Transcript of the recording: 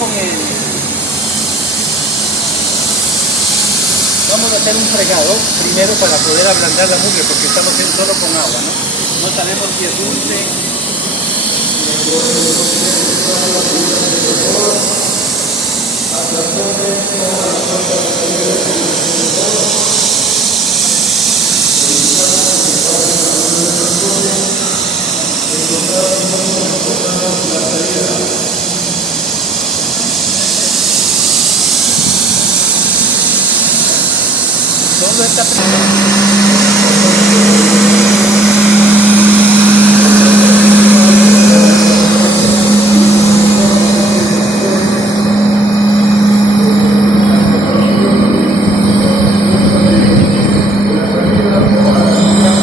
con el... Vamos a hacer un fregado primero para poder ablandar la mugre, porque estamos haciendo solo con agua, ¿no? No sabemos si es dulce. Todo está primero.